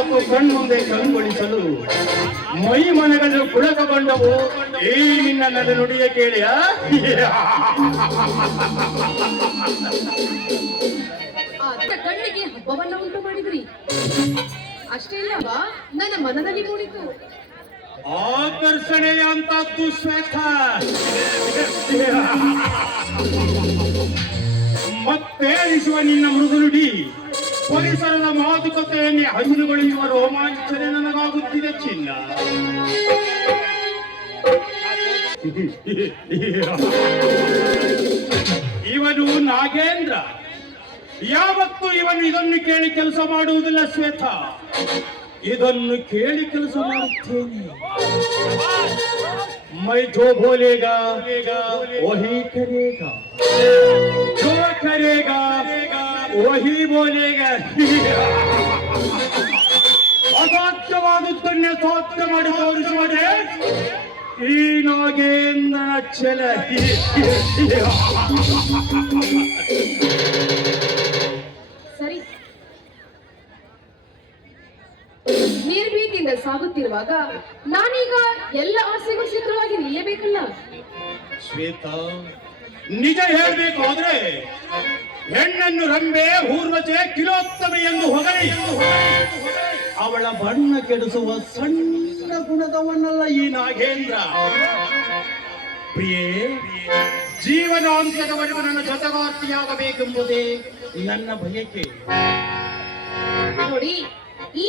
ಒಂದು ಕಣ್ಮುಂದೆ ಕಣ್ಗೊಳಿಸಲು ಮೈ ಕುಳಕ ಬಂದವು. ಏ ನಿನ್ನ ನನ್ನ ನುಡಿಯ ಕೇಳಿಯ? ಕಣ್ಣಿಗೆ ಹಬ್ಬವನ್ನ ಉಂಟು ಮಾಡಿದ್ರಿ. ಅಷ್ಟೇ ಅಲ್ಲವಾ ನನ್ನ ಮನದಲ್ಲಿ ಮೂಡಿತು. ಆಕರ್ಷಣೆಯ ಅಂತದ್ದು ಶ್ರೇಷ್ಠ ಮತ್ತೇರಿಸುವ ನಿನ್ನ ಮೃದುನುಡಿ ಪೊಲೀಸರ ಮಾತುಕತೆಯನ್ನೇ ಹಸಿರುಗೊಳಿಸುವ ರೋಮಾಂಚನೆ ನನಗಾಗುತ್ತಿದೆ ಚಿನ್ನ. ಇವನು ನಾಗೇಂದ್ರ. ಯಾವತ್ತೂ ಇವನು ಇದನ್ನು ಕೇಳಿ ಕೆಲಸ ಮಾಡುವುದಿಲ್ಲ ಶ್ವೇತ. ಇದನ್ನು ಕೇಳಿ ಕೆಲಸ ಮಾಡುತ್ತೇನೆ. ಮೈ ಜೋ ಭೋಲೆಗಾ ವಹಿ ಕರೆಗಾ, ಜೋ ಕರೇಗ वही बोलेगा ಅಸಾಧ್ಯವಾದದ್ದನ್ನೇ ಸಾಧ್ಯ ಮಾಡಿ ತೋರಿಸುವುದೇ ಈ ನಾಗೇಂದ್ರನ ಛಲ ಸರಿ ನಿರ್ಭೀತಿಯಿಂದ ಸಾಗುತ್ತಿರುವಾಗ ನಾನೀಗ ಎಲ್ಲ ಆಸೆಗೂ ಸಿದ್ಧವಾಗಿ ನಿಲ್ಲಬೇಕಲ್ಲ ಶ್ವೇತಾ ನಿಜ ಹೇಳ್ಬೇಕು ಆದ್ರೆ ಹೆಣ್ಣನ್ನು ರಂಬೆ ಊರ್ವಚೆ ಕಿಲೋತ್ತಮೆ ಎಂದು ಹೊಗಳಿ. ಅವಳ ಬಣ್ಣ ಕೆಡಿಸುವ ಸಣ್ಣ ಗುಣದವನಲ್ಲ ಈ ನಾಗೇಂದ್ರ. ಪ್ರಿಯೇ ಜೀವನಾಂತ್ಯದವರೆಗೂ ನನ್ನ ಜೊತೆಗಾರ್ತಿಯಾಗಬೇಕೆಂಬುದೇ ನನ್ನ ಬಯಕೆ. ನೋಡಿ, ಈ